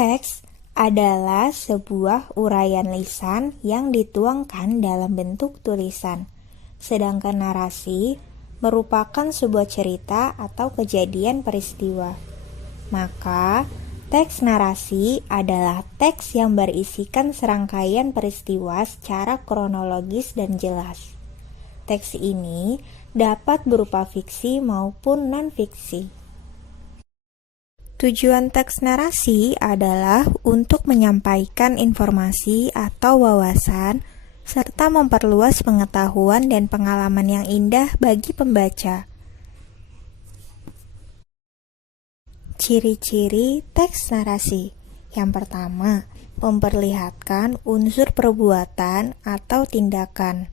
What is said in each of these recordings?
Teks adalah sebuah uraian lisan yang dituangkan dalam bentuk tulisan, sedangkan narasi merupakan sebuah cerita atau kejadian peristiwa. Maka, teks narasi adalah teks yang berisikan serangkaian peristiwa secara kronologis dan jelas. Teks ini dapat berupa fiksi maupun non-fiksi. Tujuan teks narasi adalah untuk menyampaikan informasi atau wawasan serta memperluas pengetahuan dan pengalaman yang indah bagi pembaca. Ciri-ciri teks narasi. Yang pertama, memperlihatkan unsur perbuatan atau tindakan.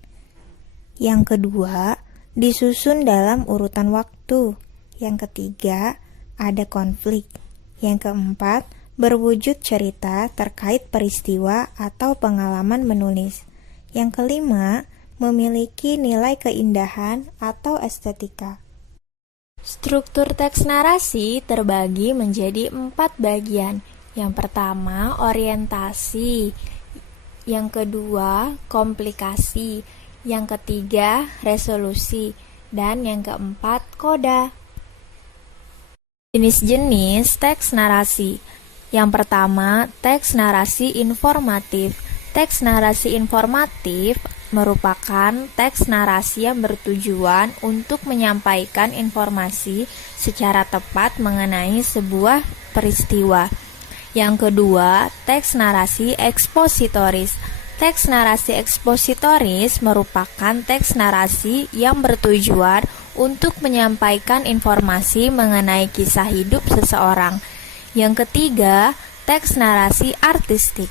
Yang kedua, disusun dalam urutan waktu. Yang ketiga, ada konflik. Yang keempat, berwujud cerita terkait peristiwa atau pengalaman menulis. Yang kelima, memiliki nilai keindahan atau estetika. Struktur teks narasi terbagi menjadi 4 bagian. Yang pertama, orientasi. Yang kedua, komplikasi. Yang ketiga, resolusi. Dan yang keempat, koda. Jenis-jenis teks narasi. Yang pertama, teks narasi informatif. Teks narasi informatif merupakan teks narasi yang bertujuan untuk menyampaikan informasi secara tepat mengenai sebuah peristiwa. Yang kedua, teks narasi ekspositoris. Teks narasi ekspositoris merupakan teks narasi yang bertujuan untuk menyampaikan informasi mengenai kisah hidup seseorang. Yang ketiga, teks narasi artistik.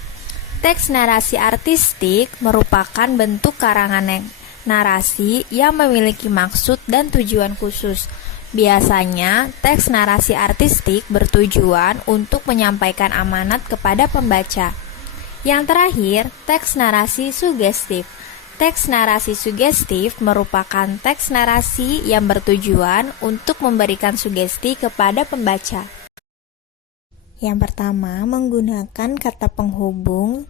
Teks narasi artistik merupakan bentuk karangan narasi yang memiliki maksud dan tujuan khusus. Biasanya, teks narasi artistik bertujuan untuk menyampaikan amanat kepada pembaca. Yang terakhir, teks narasi sugestif. Teks narasi sugestif merupakan teks narasi yang bertujuan untuk memberikan sugesti kepada pembaca. Yang pertama, menggunakan kata penghubung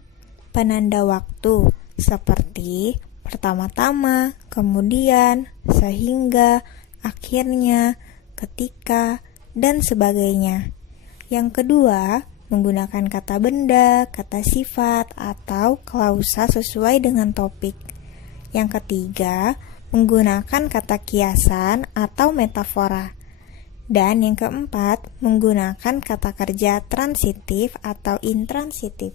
penanda waktu seperti pertama-tama, kemudian, sehingga, akhirnya, ketika, dan sebagainya. Yang kedua, menggunakan kata benda, kata sifat, atau klausa sesuai dengan topik. Yang ketiga, menggunakan kata kiasan atau metafora. Dan yang keempat, menggunakan kata kerja transitif atau intransitif.